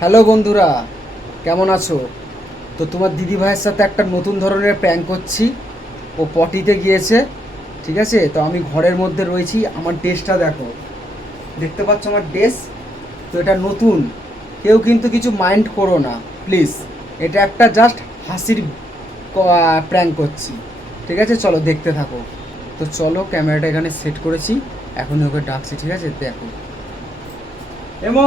Hello বন্ধুরা, কেমন আছো? তো তোমার দিদি ভাইয়ের সাথে একটা নতুন ধরনের প্র্যাঙ্ক করছি। ও পটিতে গিয়েছে, ঠিক আছে? তো আমি ঘরের মধ্যে রয়েছি, আমার ড্রেসটা দেখো। দেখতে পাচ্ছ আমার ড্রেস? তো এটা নতুন, কেউ কিন্তু কিছু মাইন্ড করো না প্লিজ এটা একটা জাস্ট হাসির প্র্যাঙ্ক করছি, ঠিক আছে? চলো দেখতে থাকো। তো চলো ক্যামেরাটা এখানে সেট করেছি। এখন ওকে ডাকছি, ঠিক আছে? দেখো। এমো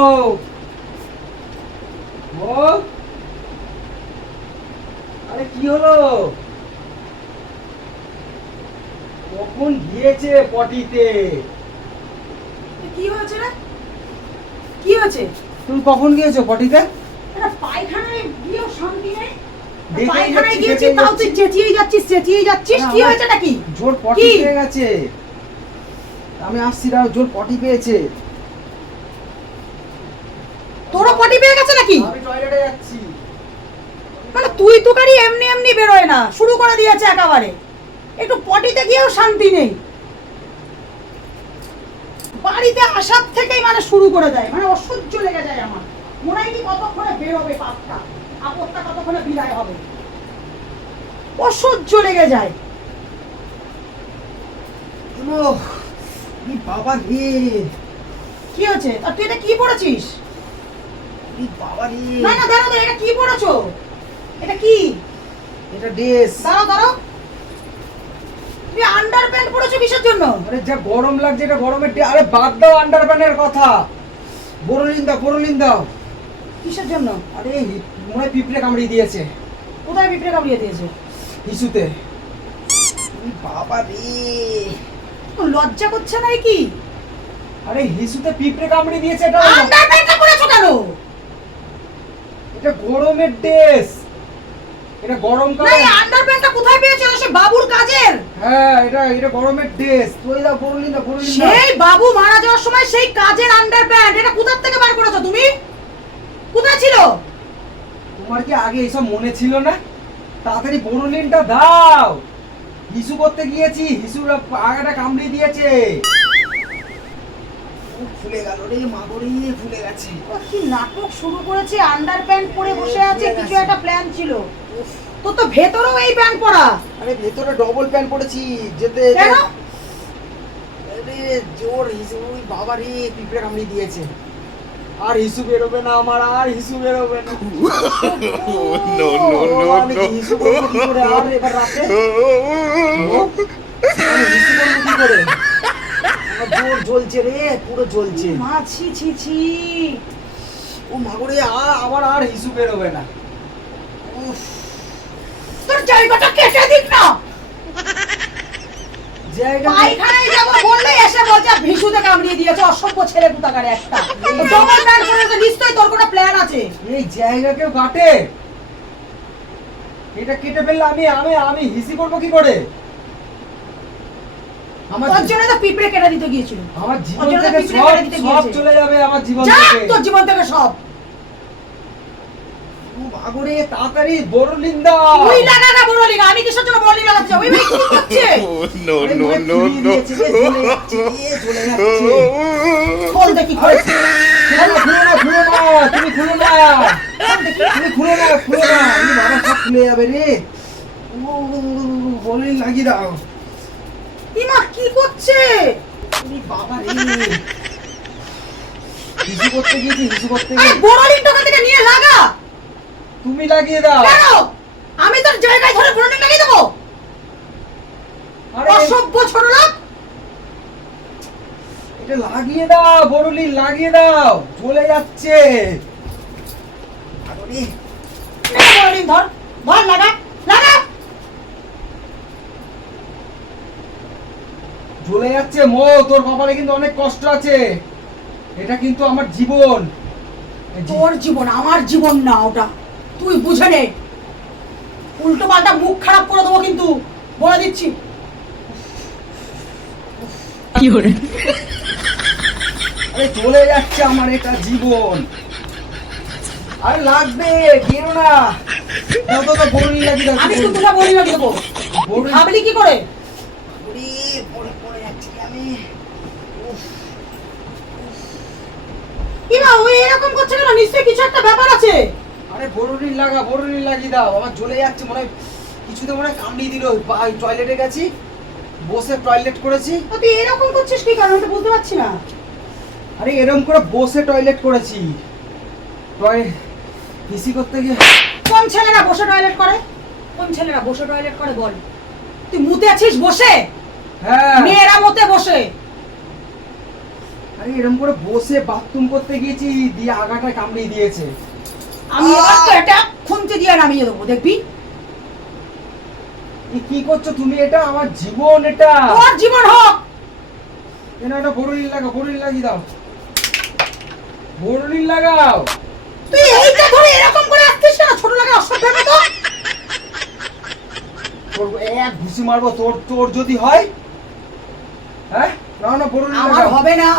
আরে কি হলো? কখন গিয়েছে পটিতে? কি হয়েছে রে? কি হয়েছে? তুমি কখন গিয়েছো পটিতে? পায়খানায় গিয়েও শান্তি নেই। পায়খানায় গিয়েছি তাও তুই যাচ্ছি। যাচ্ছিস চেঁচিয়েই যাচ্ছিস? কি হয়েছে নাকি? জোর পটি? পেয়ে গেছে। আমি আসছি না জোর পটি পেয়েছে তোরও পটি পেয়ে গেছে নাকি মানে তুই তুকারি এমনি এমনি বেরোয় না। শুরু করে দিয়েছে একেবারে। একটু পটিতে গিয়েও শান্তি নেই। বাড়িতে আসার থেকেই মানে শুরু করে দেয়। মানে অসহ্য লেগে যায় আমার। মনে হয় কি কতক্ষণে বেরোবে পাপটা। আপদটা কতক্ষণে বিদায় হবে। অসহ্য লেগে যায়। বাবা রে। কি হয়েছে? আর তুই এটা কি পড়েছিস? না না দাঁড়াও দাঁড়াও, এটা কি পড়েছো? এটা কি? এটা ড্রেস। দাঁড়াও দাঁড়াও। তুমি আন্ডার পরেছো কিসের জন্য? আরে যা গরম লাগছে এটা গরমের আরে বাদ দাও আন্ডারপ্যান্টের কথা। বড়লিন দাও বড়লিন দাও কিসের জন্য? আরে মনে হয় পিঁপড়ে কামড়িয়ে দিয়েছে। কোথায় পিঁপড়ে কামড়িয়ে দিয়েছে? হিসুতে এই বাবা রে লজ্জা করছে না কি? আরে হিসুতে পিঁপড়ে কামড়িয়ে দিয়েছে এটা আন্ডার পরেছো কেন? এটা গরমের ড্রেস। এটা না গরমকালে এই আন্ডার প্যান্টটা কোথায় পেয়েছ? সে বাবুর কাজের। হ্যাঁ এটা এটা গরমের ড্রেস। তুই দাও বড়লিন দাও বড়লিন দাও সেই বাবু মারা যাওয়ার সময় সেই কাজের আন্ডার প্যান্ট এটা কোথার থেকে বার করেছ তুমি? কোথায় ছিল? তোমার কি আগে এসব মনে ছিল না? তাড়াতাড়ি বড়লিনটা দাও। হিসু করতে গিয়েছি হিসুর আগাটা কামড়িয়ে দিয়েছে। ফুলে গেল রে ফুলে গেছে। ও কি নাটক শুরু করেছে আন্ডার প্যান্ট পরে বসে আছে কিছু একটা প্ল্যান ছিল। তোর তো ভেতরেও এই প্যান্ট পরা। আরে ভেতরে ডবল প্যান্ট পড়েছি যেতে কেন? আরে জোর হিসু ওই বাবা রে পিঁপড়ে কামড়িয়ে দিয়েছে। আর হিসু বেরোবে না আমার আর হিসু বেরোবে না। হিসু করব কি এবার রাতে? হিসু কি করে? জোর জ্বলছে রে পুরো জ্বলছে। মা ছি ছি ছি। ও মাগুরে আর আবার আর হিসু বেরোবে না। উফ, তোর জায়গাটা কেটে দিক না। জায়গা পায়খানায় যাব বললে এসে বলছে কামড়িয়ে দিয়েছে অসভ্য ছেলে কুতাকারে একটা। ডবল প্ল্যান করেছে নিশ্চয়ই তোর কোনো প্ল্যান আছে। এই জায়গা কেউ কাটে। এটা কেটে ফেললে আমি আমি আমি হিসি করব কি করে? আমার তোর জন্য তো পিঁপড়ে কেটে দিতে গিয়েছিল আমার জীবন থেকে সব সব চলে যাবে আমার জীবন থেকে তোর জীবন থেকে সব ও তাড়াতাড়ি বড়লিন তুই লাগা না আমি কিসের জন্য লাগাচ্ছি ওই ভাই কি করছে। বল দেখি করেছে খুলো না, খুলো না, তুমি খুলো না। তুমি খুলো না, খুলো না। এই বাবা সব খুলে যাবে রে। ও, বড়লিন লাগিয়ে দাও। ইমা কি করছে? বাবা রে। হিসু করতে গিয়েছি, হিসু করতে গিয়ে- বড়লির টাকা থেকে নিয়ে লাগা। তুমি লাগিয়ে দাও। কেন? আমি তোর জায়গায় ধরে বড়লি লাগিয়ে দেবো? আরে। অসভ্য ছোট লোক। এটা লাগিয়ে দাও বড়লি লাগিয়ে দাও। চলে যাচ্ছে। আরে, ধর ধর লাগা লাগা জ্বলে যাচ্ছে মো তোর কপালে কিন্তু অনেক কষ্ট আছে। এটা কিন্তু আমার জীবন। এই তোর জীবন আমার জীবন না ওটা। তুই বুঝে নে। উল্টো পাল্টা মুখ খারাপ করে দেবো কিন্তু। বলে দিচ্ছি। আরে চলে যাচ্ছে আমার এটা জীবন। আরে লাগবে কেনো না। তো বড়লি লাগিয়ে দাও আমি শুধু না বলি লাগিয়ে দেবো ভাবলি কি করে ওরে, কাকিমা ওই এরকম করছে কেন? নিশ্চয়ই কিছু একটা ব্যাপার আছে। আরে বরুণির লাগা বরুণির লাগিয়ে দাও। আমার জ্বলে যাচ্ছে মনে হয় কিছুতে মনে হয় কামড়িয়ে দিল। টয়লেটে গেছি বসে টয়লেট করেছি। তুই এরকম করছিস কি কারণ? বুঝতে পারছি না। আরে এরকম করে বসে টয়লেট করেছি। হিসি করতে গিয়ে কোন ছেলেরা বসে টয়লেট করে? কোন ছেলেরা বসে টয়লেট করে বল। তুই মুতে আছিস বসে? হ্যাঁ। মেয়েরা মতে বসে। আরে এরকম করে বসে বাথরুম করতে গিয়েছি দিয়ে আগাটা কামড়িয়ে দিয়েছে। আমি এবার তো এটা খুনতে দিয়ে নামিয়ে দেবো দেখবি? কি করছ তুমি এটা? আমার জীবন এটা। তোর জীবন হোক! এটা একটা লাগিয়ে দাও। লাগাও। তুই এইটা ধরে এরকম করে আসছিস কেন? ছোট লাগে মতো তোর এক ঘুষি মারবো তোর তোর যদি হয় হ্যাঁ? না না বরুণির আমার হবে না।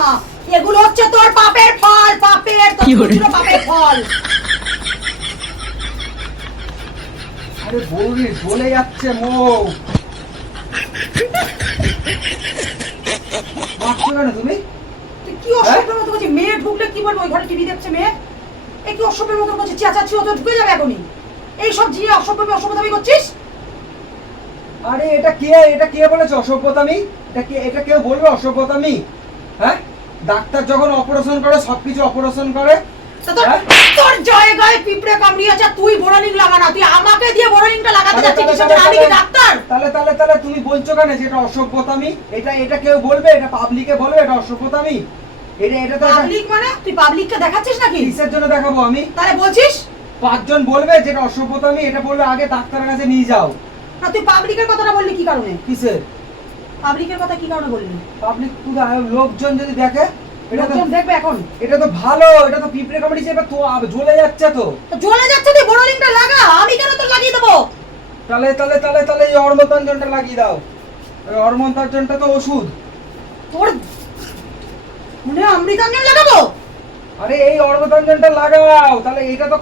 এগুলো হচ্ছে তোর পাপের ফল পাপের তোর পাপের ফল। আরে বরুণির জ্বলে যাচ্ছে মুখ মারছো কেন তুমি? তুই কি অসভ্যের মতো করছিস? মেয়ে ঢুকলে কি বলব? ওই ঘরে টিভি দেখছে মেয়ে? এই কি অসভ্যের মতো করছিস? চেঁচাচ্ছি ও তো ঢুকে যাবে এখনই। এই সব জিনিস অসভ্য অসভ্যতামি করছিস? আরে এটা কে? এটা কে বলেছে অসভ্যতামি এটা কে? এটা কেউ বলবে অসভ্যতামি হ্যাঁ? ডাক্তার যখন অপারেশন করে সবকিছু অপারেশন করে তোর হ্যাঁ? তোর জায়গায় পিঁপড়ে কামড়িয়েছে তুই তুই আমাকে দিয়ে লাগাতে যাচ্ছিস? আমি কি ডাক্তার? তাহলে তাহলে তাহলে তুমি বলছো কেন যে এটা অসভ্যতামি? এটা এটা কেউ বলবে? এটা পাবলিকে বলবে? এটা অসভ্যতামি? এটা এটা তো পাবলিক মানে? তুই পাবলিককে দেখাচ্ছিস নাকি? কিসের জন্য দেখাবো আমি? তাহলে বলছিস? পাঁচজন বলবে যেটা অসভ্যতামি এটা বলবে আগে ডাক্তারের কাছে নিয়ে যাও। না তুই পাবলিকের কথাটা বললি কি কারণে? কিসের? পাবলিকের কথা কি কারণে বললি? পাবলিক পুরো লোকজন যদি দেখে এটা তো লোকজন দেখবে এখন। এটা তো ভালো এটা তো পিঁপড়ে কামড়িছে এটা তো জ্বলে যাচ্ছে তো। তো জ্বলে যাচ্ছে তুই বোরালিংটা লাগা আমি কেন তোর লাগিয়ে দেবো? তাহলে তাহলে তাহলে তাহলে এই হরমোতাঞ্জনটা লাগিয়ে দাও। এই হরমোতাঞ্জনটা তো ওষুধ। তোর মনে অমৃতাঞ্জন লাগাবো? আরে এই হরমোতাঞ্জনটা লাগাও তাহলে এটা তো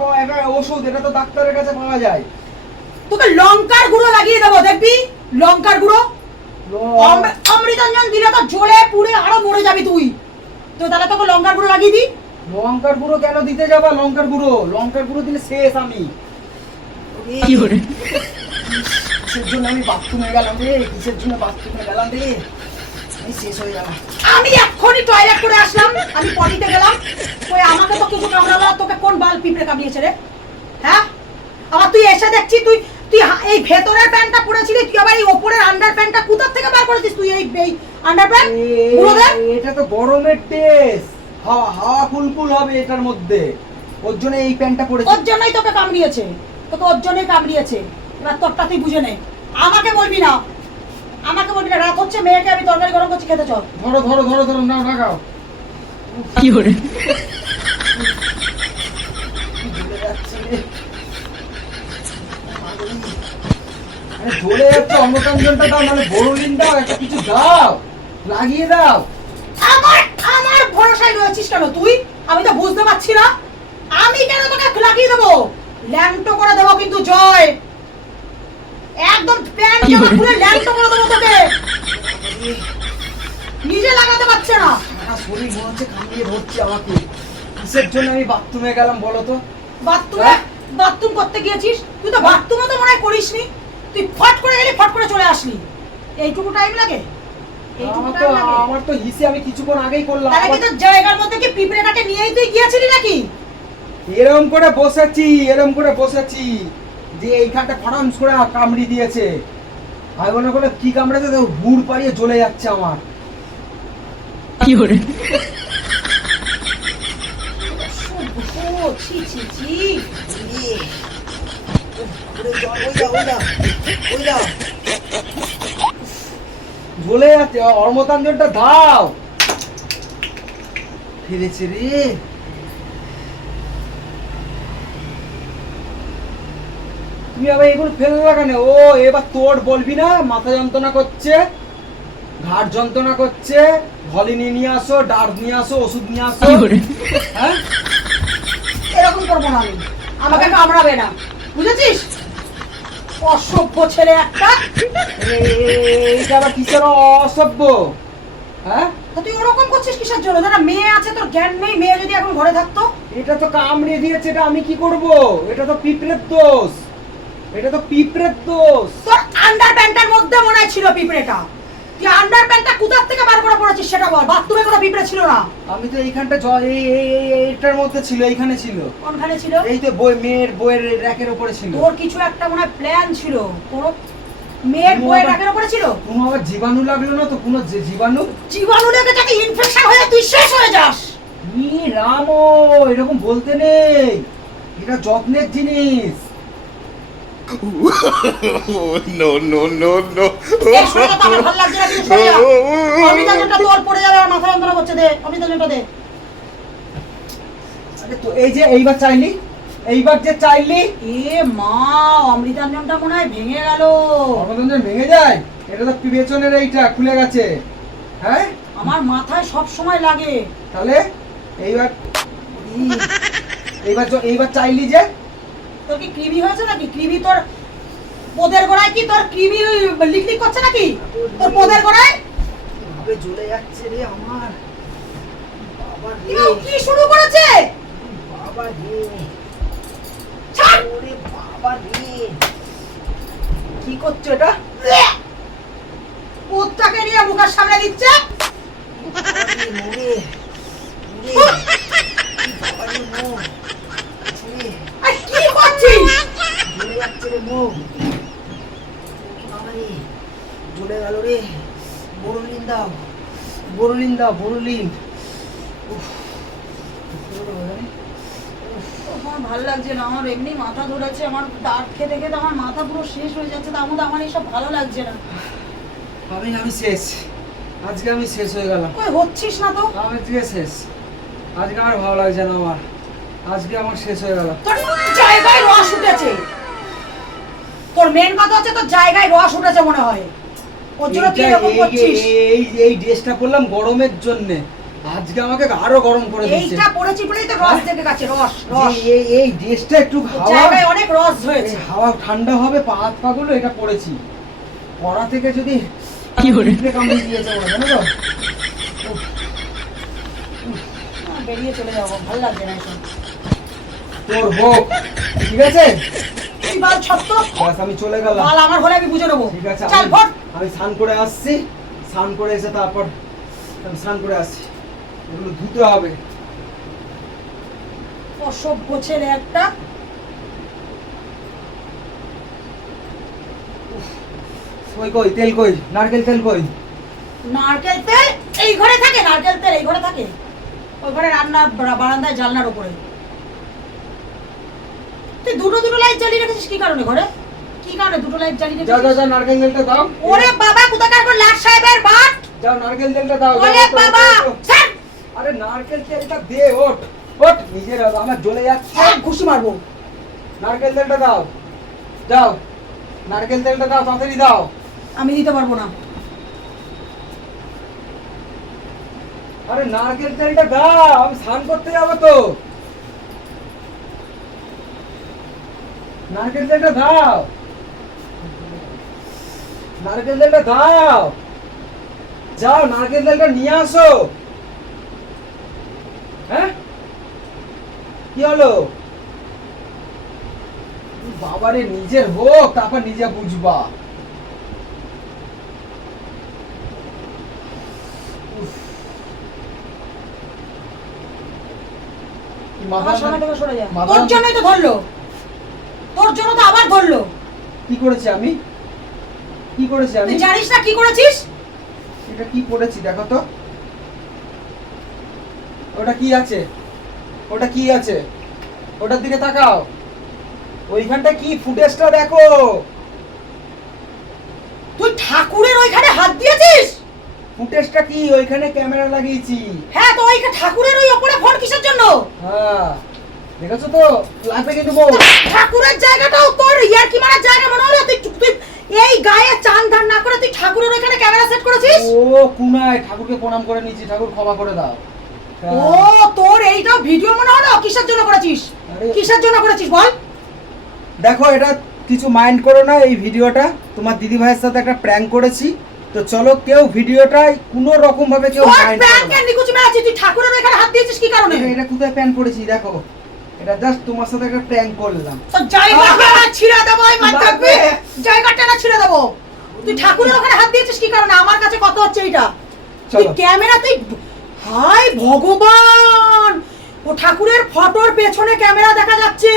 ওষুধ এটা তো ডাক্তারের কাছে পাওয়া যায়। তোকে লঙ্কার গুঁড়ো লাগিয়ে দেবো দেখবি? লঙ্কার গুঁড়ো। অমৃতাঞ্জন দিলে তো জ্বলে পুড়ে আরও মরে যাবি তুই। তো তাহলে তোকে লঙ্কার গুঁড়ো লাগিয়ে দি লঙ্কার গুঁড়ো কেন দিতে যাবা? লঙ্কার গুঁড়ো। লঙ্কার গুঁড়ো দিলে শেষ আমি। কিসের জন্য আমি বাথরুমে গেলাম রে? কিসের জন্য বাথরুমে গেলাম রে? আমি শেষ হয়ে গেলাম। আমি এক্ষুনি টয়লেট করে আসলাম। আমি পটিতে গেলাম। ওই আমাকে তো কিছু কামড়ালো? তোকে কোন বাল পিঁপড়ে কামড়িয়েছে রে? হ্যাঁ? আবার তুই এসে দেখছি তুই তুই এই ভেতরের প্যান্টটা পরেছিলি তুই আবার এই ওপরের আন্ডার প্যান্টটা কোথার থেকে বার করেছিস তুই? এই এই আন্ডার প্যান্ট এটা তো গরমের ড্রেস হাওয়া হাওয়া কুলকুল হবে এটার মধ্যে। ওর জন্য এই প্যান্টটা পরেছি। ওর জন্যই তোকে কামড়িয়েছে। তোকে ওর জন্যই কামড়িয়েছে। এবার তোরটা তুই বুঝে নে। আমাকে বলবি না। আমাকে বলবি না। রাত হচ্ছে মেয়েকে আমি তরকারি গরম করছি খেতে চল। ধরো ধরো ধরো ধরো নাও লাগাও জ্বলে যাচ্ছে রে। আরে দাও মানে বড়লিন দাও একটা কিছু দাও লাগিয়ে দাও। আমার আমার ভরসায় রয়েছিস কেন তুই? আমি তো বুঝতে পারছি না। আমি কেন তোকে লাগিয়ে দেবো? ল্যাংটো করে দেবো কিন্তু জয়। একদম প্যান্ট জামা খুলে ল্যাংটো করে দেবো তোকে। নিজে লাগাতে পারছে না। শরীর মনে হচ্ছে ধরছে আমাকে। কিসের জন্য আমি বাথরুমে গেলাম বলো তো? বাথরুমে? হ্যাঁ? বাথরুম করতে গিয়েছিস? তুই তো বাথরুমে তো মনে হয় করিসনি। তুই ফট করে গেলি ফট করে চলে আসলি। এইটুকু টাইম লাগে? আমার তো হিসে আমি কিছুক্ষণ আগেই করলাম তাহলে কি তোর জায়গার মধ্যে কি পিঁপড়েটাকে নিয়েই তুই গিয়েছিলি নাকি? এরম করে বসেছি এরম করে বসেছি যে এইখানটা ফটামস করে কামড়ি দিয়েছে। আমি মনে করে কি কামড়েছে? তো হুড় পাড়িয়ে চলে যাচ্ছে আমার। ও ছি ছি ছি। যাচ্ছে অর্মতাঞ্জনটা দাও। ফিরেছে রে। তুমি আবার এগুলো ফেলে ও এবার তোর বলবি না? মাথা যন্ত্রণা করছে ঘাট যন্ত্রণা করছে ভলিনি নিয়ে আসো ডার নিয়ে আসো ওষুধ নিয়ে আসো। হ্যাঁ? এরকম করব না আমি। আমাকে কামড়াবে না। বুঝেছিস? অসভ্য ছেলে একটা। এইটা আবার কিসের অসভ্য? হ্যাঁ? তা তুই ওরকম করছিস কিসের জন্য? যারা মেয়ে আছে তোর জ্ঞান নেই মেয়ে যদি এখন ঘরে থাকতো? এটা তো কামড়ে দিয়েছে এটা আমি কি করব? এটা তো পিঁপড়ের দোষ। এটা তো পিঁপড়ের দোষ। তোর আন্ডার প্যান্টের মধ্যে মনে হয় ছিল পিঁপড়েটা। তুই আন্ডার প্যান্টটা কোথার থেকে বার করে পড়েছিস সেটা বল? বাথরুমে কোনো পিঁপড়ে ছিল না? আমি তো এইখানটা জ- এই এই- এই- এইটার মধ্যে ছিল এইখানে ছিল। কোনখানে ছিল? এই তো বই মেয়ের বইয়ের র্যাকের উপরে ছিল। তোর কিছু একটা মনে প্ল্যান ছিল। মেয়ের বইয়ের আবার- রাখের উপরে ছিল? কোনো আবার জীবাণু লাগল না তো? কোনো যে- জীবাণু? জীবাণু লেগে ইনফেকশন হয়ে তুই শেষ হয়ে যাস। ই রামো এরকম বলতে নেই। এটা যত্নের জিনিস। No, no, no, no. এই আমার ভালো লাগছে না তো এই যে এইবার চাইলি এইবার যে চাইলি এ মা অমৃতাঞ্জনটা মনে হয় ভেঙে গেল। অবদঞ্জন ভেঙে যায়? এটা তো পেছনের এইটা খুলে গেছে। হ্যাঁ? আমার মাথায় সব সময় লাগে। তাহলে এইবার এইবার এইবার চাইলি যে তোর কি কৃমি হয়েছে নাকি? কৃমি তোর পোদের গোড়ায় কি তোর কৃমি লিকলিক করছে নাকি? তোর পোদের গোড়ায়? কীভাবে জ্বলে যাচ্ছে রে আমার। কি শুরু করেছে? বাবা রে। ওরে বাবা রে। কি করছ এটা? পোদটাকে নিয়ে মুখের সামনে দিচ্ছে। ওরে। ওরে বাবা রে করছিস? জ্বলে যাচ্ছে রে মুখ বাবা জ্বলে গেল রে। বড়লিন দাও? আমার ভালো লাগছে না আমার এমনি মাথা ধরেছে আমার দাঁত খেতে খেতে আমার মাথা পুরো শেষ হয়ে যাচ্ছে তার মধ্যে আমার এইসব ভালো লাগছে না। আমি আমি শেষ। আজকে আমি শেষ হয়ে গেলাম। কই হচ্ছিস না তো। আমি আজকে শেষ। আজকে আমার ভালো লাগছে না আমার। আজকে আমার শেষ হয়ে গেল। তোর জায়গায় রস উঠেছে। তোর মেন কথা হচ্ছে তোর জায়গায় রস উঠেছে মনে হয়। ওর জন্য তুই এইটা- এরকম করছিস। এই এই ড্রেসটা পরলাম গরমের জন্য। আজকে আমাকে আরও গরম করে দিচ্ছে। এইটা পড়েছি বলেই তো রস দেখে গেছে রস রস। এই- এই ড্রেসটা একটু হাওয়া জায়গায় অনেক রস হয়েছে হাওয়া ঠান্ডা হবে পা হাত পা গুলো এটা পরেছি। পড়া থেকে যদি কামড়ে দিয়েছে ওরা, জানো তো? বেরিয়ে চলে যাব ভালো লাগছে না এসব। তোর ঠিক আছে? বাল ছত্ত। আমি চলে গেলাম। বাল আমার হলে আমি বুঝে নেব। ঠিক আছে চল আমি স্নান করে আসছি। স্নান করে এসে তারপর আমি স্নান করে আসছি। এগুলো ধুতে হবে। অসভ্য ছেলে একটা। কই কই তেল কই? নারকেল তেল কই? নারকেল তেল এই ঘরে থাকে নারকেল তেল এই ঘরে থাকে। ওই ঘরে রান্না বারান্দায় জানলার উপরে। তুই দুটো দুটো লাইট জ্বালিয়ে রেখেছিস কি কারণে ঘরে? কি কারণে দুটো লাইট জ্বালিয়ে রেখেছিস? যাও নারকেল তেলটা দাও। ওরে বাবা কোথাকার কোন লাট সাহেবের বাট? যাও নারকেল তেলটা দাও ওরে বাবা। স্যার! আরে নারকেল তেলটা দে ওঠ ওঠ নিজের আমার জ্বলে যাচ্ছে। ঘুষি মারবো। নারকেল তেলটা দাও যাও নারকেল তেলটা দাও তাড়াতাড়ি দাও। আমি দিতে পারব না। আরে নারকেল তেলটা দাও আমি স্নান করতে যাব তো। নারকেল তেলটা দাও। নারকেল তেলটা দাও। যাও নারকেল তেলটা নিয়ে আসো। হ্যাঁ? কি হলো? বাবারে নিজের হোক তারপর নিজে বুঝবা। মাথা সামনে থেকে সরে যা মাথা- তোর জন্যই তো ধরলো। তোর জন্য তো আবার ধরলো। কি করেছি আমি? কি করেছি আমি? তুই জানিস না কি করেছিস? এটা কি করেছি দেখো তো। ওটা কি আছে? ওটা কি আছে? ওটার দিকে তাকাও। ওইখানটা কি ফুটেজটা দেখো। তুই ঠাকুরের ওইখানে হাত দিয়েছিস? ফুটেজটা কি? ওইখানে ক্যামেরা লাগিয়েছি। হ্যাঁ তো ওই ঠাকুরের ওই ওপরে ফোন কিসের জন্য? হ্যাঁ। দেখেছ তো? বউ। ঠাকুরের জায়গাটাও তোর ইয়ার কি জায়গা মনে হলো? তুই তুই এই গায়ে চান ধান না করে তুই ঠাকুরের ওইখানে ক্যামেরা সেট করেছিস? ও কুনায় ঠাকুরকে প্রণাম করে নিয়েছি ঠাকুর ক্ষমা করে দাও। ও তোর এইটাও ভিডিও মনে হলো কিসের জন্য করেছিস? কিসের জন্য করেছিস বল? দেখো এটা কিছু মাইন্ড করো না এই ভিডিওটা তোমার দিদি ভাইয়ের সাথে একটা প্র্যাঙ্ক করেছি। তো চলো কেউ ভিডিওটাই কোনো রকম ভাবে কেউ মাইন্ড প্যান্টের নিকুচি মেরেছিস তুই ঠাকুরের এখানে হাত দিয়েছিস কি কারণে? এটা কোথায় প্যান পড়েছি দেখো। এটা জাস্ট তোমার সাথে একটা প্র্যাঙ্ক করলাম। তো জায়গাটা না ছিঁড়ে দেবো এই মাথা বাপরে। জায়গাটা না ছিঁড়ে দেবো। তুই ঠাকুরের ওখানে হাত দিয়েছিস কি কারণে? আমার কাছে কত হচ্ছে এইটা। তুই ক্যামেরা তুই হাই ভগবান! ও ঠাকুরের ফটোর পেছনে ক্যামেরা দেখা যাচ্ছে।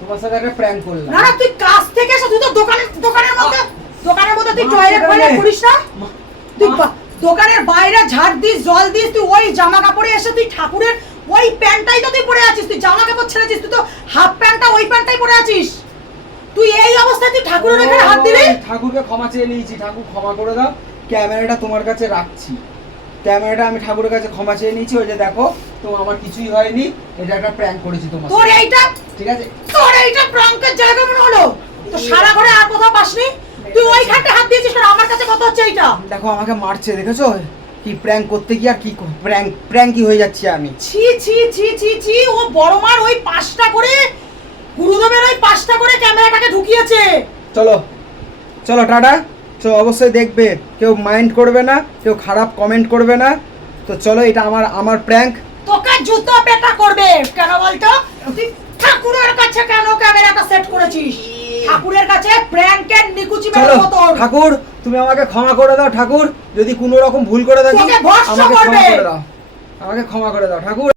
তোমার সাথে একটা প্র্যাঙ্ক করলাম। না না তুই কাজ থেকে এসে তুই তো দোকানের দোকানের মধ্যে দোকানের মধ্যে তুই টয়লেট ফয়লেট করিস না? তুই দোকানের বাইরে ঝাড় দিস জল দিস তুই ওই জামা কাপড়ে এসে তুই ঠাকুরের ওই প্যান্টটাই তো তুই পরে আছিস তুই জামা কাপড় ছেড়েছিস তুই তো হাফ প্যান্টটা ওই প্যান্টটাই পরে আছিস। তুই এই অবস্থায় তুই ঠাকুরের এখানে হাত দিলি? ঠাকুরকে ক্ষমা চেয়ে নিয়েছি ঠাকুর ক্ষমা করে দাও। ক্যামেরাটা তোমার কাছে রাখছি। ক্যামেরাটা আমি ঠাকুরের কাছে ক্ষমা চেয়ে নিয়েছি ওই যে দেখো তো আমার কিছুই হয়নি এটা একটা প্র্যাঙ্ক করেছি তোমার তোর এইটা? ঠিক আছে? তোর এইটা প্রাঙ্কের জায়গা মনে হলো? তো সারা ঘরে আর কোথাও পাসনি? তুই ওইখানটা হাত দিয়েছিস কারণ আমার কাছে কত হচ্ছে এইটা। দেখো আমাকে মারছে দেখেছ? কি প্র্যাঙ্ক করতে গিয়ে আর কি প্র্যাঙ্ক প্র্যাঙ্কই হয়ে যাচ্ছি আমি। ছি ছি ছি ছি ছি ও বড় মার ওই পাঁচটা করে গুরুদেবের ওই পাঁচটা করে ক্যামেরাটাকে ঢুকিয়েছে। চলো চলো টাটা। তো অবশ্যই দেখবে কেউ মাইন্ড করবে না কেউ খারাপ কমেন্ট করবে না। তো চলো এটা আমার আমার প্র্যাঙ্ক তোকে জুতো পেটা করবে কেন বলতো? তুই ঠাকুরের কাছে কেন ক্যামেরাটা সেট করেছিস? ঠাকুরের কাছে প্র্যাঙ্কের নিকুচি মেরে মতো ঠাকুর তুমি আমাকে ক্ষমা করে দাও ঠাকুর। যদি কোনো রকম ভুল করে থাকি আমাকে ক্ষমা করে দাও। আমাকে ক্ষমা করে দাও ঠাকুর।